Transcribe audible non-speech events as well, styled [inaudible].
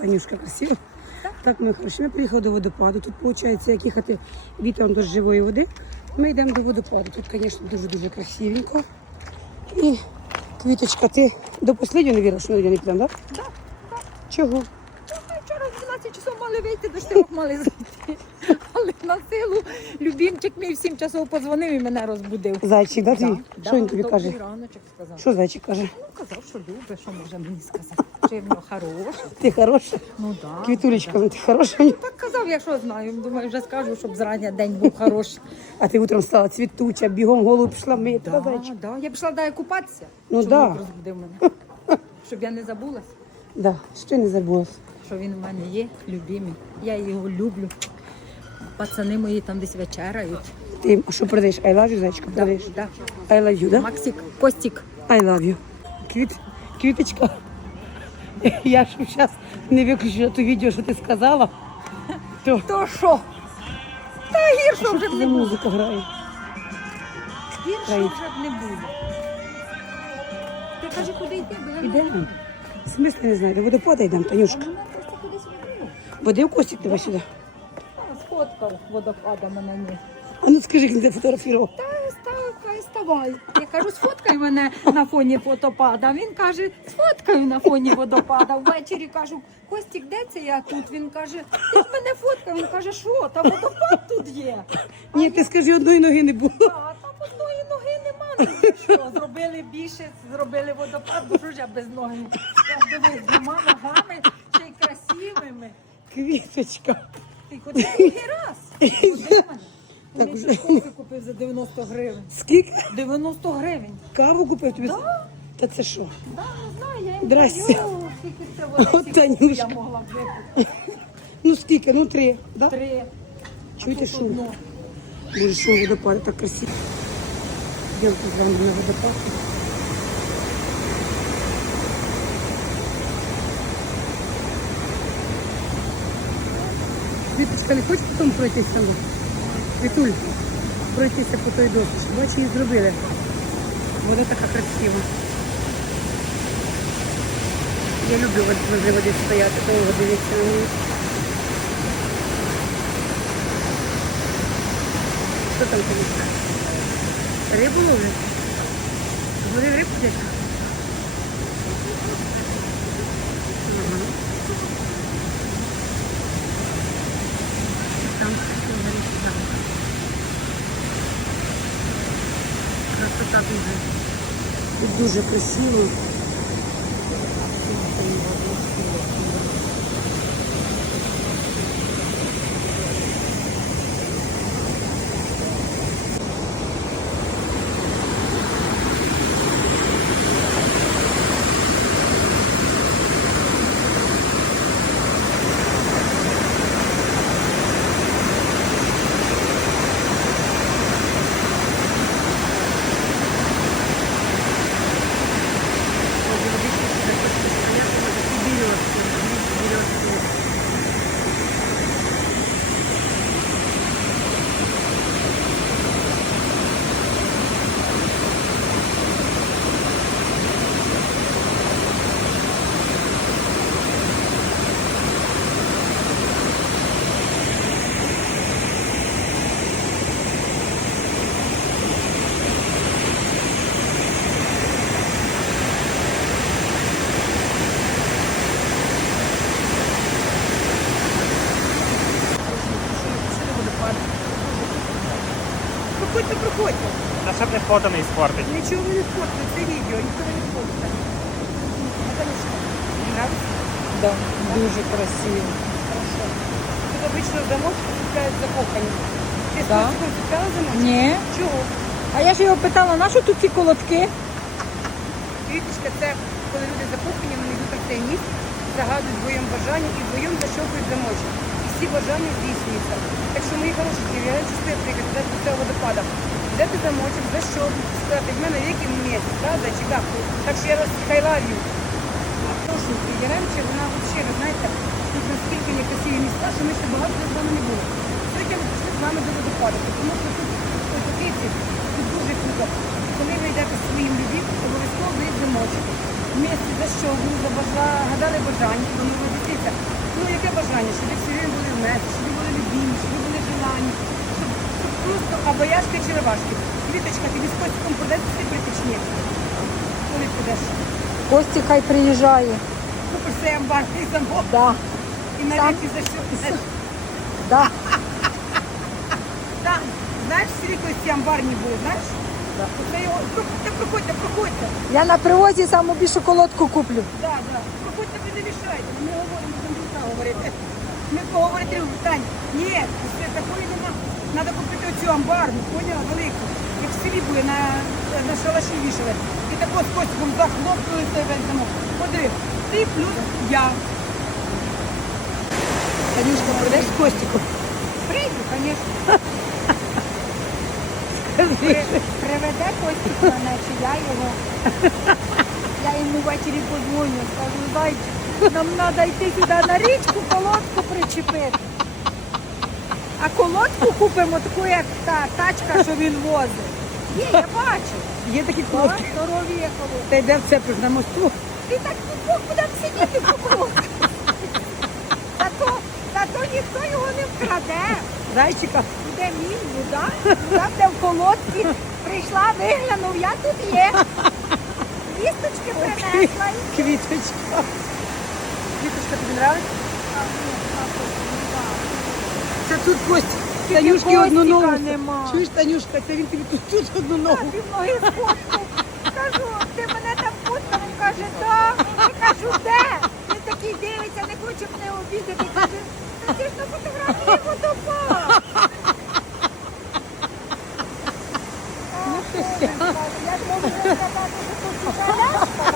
Танюшка красиво. Так, ми хороші. Ми приїхали до водопаду. Тут виходить, як їхати вітром до живої води. Ми йдемо до водопаду. Тут, звісно, дуже-дуже красивенько. І квіточка, ти до останнього не віриш, що ми не підемо, так? Так, Чого? Ми вчора в 12 часов мали вийти, до 4 мали зайти. Але на силу любімчик мій в 7 часов подзвонив і мене розбудив. Зайчик, да, твій? Да, Що він тобі каже? раночок сказав. Що зайчик каже? Ну, казав, що любить, що може мені сказати. Що я в нього хороша. Ти хороша? Ну так. Квітулечка, ну ти хороша. Так казав, я що знаю. Думаю, вже скажу, щоб зрання день був хороший. А ти утром стала цвітуча, бігом голову пішла мити, да, Да, да. Я пішла далі купатися. Ну, щоб да. розбудив мене. [laughs] Щоб я не забулась, Да, що не забулась? що він у мене є, любимий. Я його люблю. Пацани мої там десь вечеряють. Ти а що продаєш? I love you, зайчика, продаєш? да. I love you, да? Максик, Костік. I love you. Квіт, квіточка. [laughs] Я ж зараз не виключила те відео, що ти сказала. То То що? Та гірше вже б не було. музика грає. Гірше вже б не було. Ти кажи, куди йти, бо я не Ідемо. знаю. В смислі не знаю, до водопада йдемо, Танюшка. Води в костік тебе сюди. Сфоткав водопада мене ні. А ну скажи, ти фотографував. Та ставка, ставай. Я кажу, сфоткай мене на фоні водопада. Він каже, сфоткаю на фоні водопада. Ввечері кажу, Костік, де це я тут? Він каже, ти ж мене фоткав. Він каже, що, та водопад тут є. Ні, ти скажи, одної ноги не було. А там одної ноги нема. Ну, Що, зробили більше, зробили водопад, бо ж я без ноги. Я дивись, двома ногами, ще й красивими. Квіточка. Ти куди другий раз? Куди мене? Він вже. кофе купив за 90 гривень. Скільки? 90 гривень. Каву купив тобі? Да. Та це що? Да, не знаю, я їм Здрасте. скільки це От скільки Танюшка. я могла б випити. Ну скільки? Ну три. Да? Три. Чуєте, Тут що? одно. Боже, що водопад так красиво. Йдемо з вами на водопад. Віточка, хочеш потім пройтися? Вітуль, пройтися по той досі. Бачу, її зробили. Вода така красива. Я люблю возле води стояти, довго дивитися на неї. Що там тобі? Рибу ловлять? Зловив рибку десь? Ага. Там там. Красота дуже. Дуже красиво. Та щоб не фото не іспортить. Нічого не фоткали, це відео, ніхто не фоткає. Наталюшка, не нравится? Да, дуже красиво. Хорошо. Тут обычно замочки купляють закохані. Ти з Да. хлопчиком купляла замочки? Ні. Чого? А я ж його питала, на що тут ці колодки? Квіточка, це коли люди закохані, вони йдуть на цей місць, загадують вдвоєм бажання і вдвоєм защовують замочок. І всі бажання здійснюються. Так що, мої хороші, я чувствую, приїхати до цього водопада. Взяти замочок, защовувати, сказати, в мене віки місяць, правда, чи так? Так що я вас хайлавлю. Трошеньки Яремче, вона взагалі, ви знаєте, тут наскільки є красиві міста, що ми ще багато з вами не були. Сьогодні ми пішли з вами до водопаду, тому що тут подивіться, тут дуже круто. Коли ви йдете своїм любім, обов'язково ви замочок. Вместе за що ви гадали бажання, тому ви дивіться, ну яке бажання, щоб ви всі були в мене, щоб ви були любімі, щоб ви були желані, просто або яшки чи ревашки. Квіточка, тобі з котиком продається ти притичні. Коли підеш? Костік хай приїжджає. Купиш цей амбарний замок Да, і на навіть за що. да. [laughs] Так, знаєш, в селі колись ці амбарні були, знаєш? Да. От його, проходьте, проходьте, проходьте. Я на привозі саму більшу колодку куплю. Да, да. Проходьте, ви не мішайте. Ми говоримо, будемо дійсно говорити. Ми поговорити, Тань, ні, все такої нема. Треба купити оцю амбарну, поняла, велику. Як в селі були, на, на шалаші вішали. І так от з котиком захлопнули той весь замок. Подиви, ти плюс я. Танюшка, продаєш з Костиком? Прийду, звісно. При- Приведе Костік мене, чи я його. Я йому ввечері подзвоню, скажу, зайчик, нам треба йти сюди на річку, колодку причепити. А колодку купимо таку, як та тачка, що він возить. Є, я бачу. Є такі Так, колодки. Здорові є колодки. Та йде в цепиш на мосту. Ти так тут будемо сидіти по колодку. Та то, та то ніхто його не вкраде. Зайчика. Де мій, вода, вода де в колодці. Прийшла, виглянув, я тут є. Вісточки принесла. Квіточка. Квіточка тобі нравиться? тут Кость, Танюшки одну ногу. нема. Чуєш, Танюшка, це він тобі тут, тут одну ногу. Ти ноги фоткав. Кажу, ти мене там фоткав, він каже, да. Я кажу, де? Він такий дивиться, не хоче мене обідати. Каже, ну ти ж на фотографії фотопав. Ну, я ж можу сказати, що тут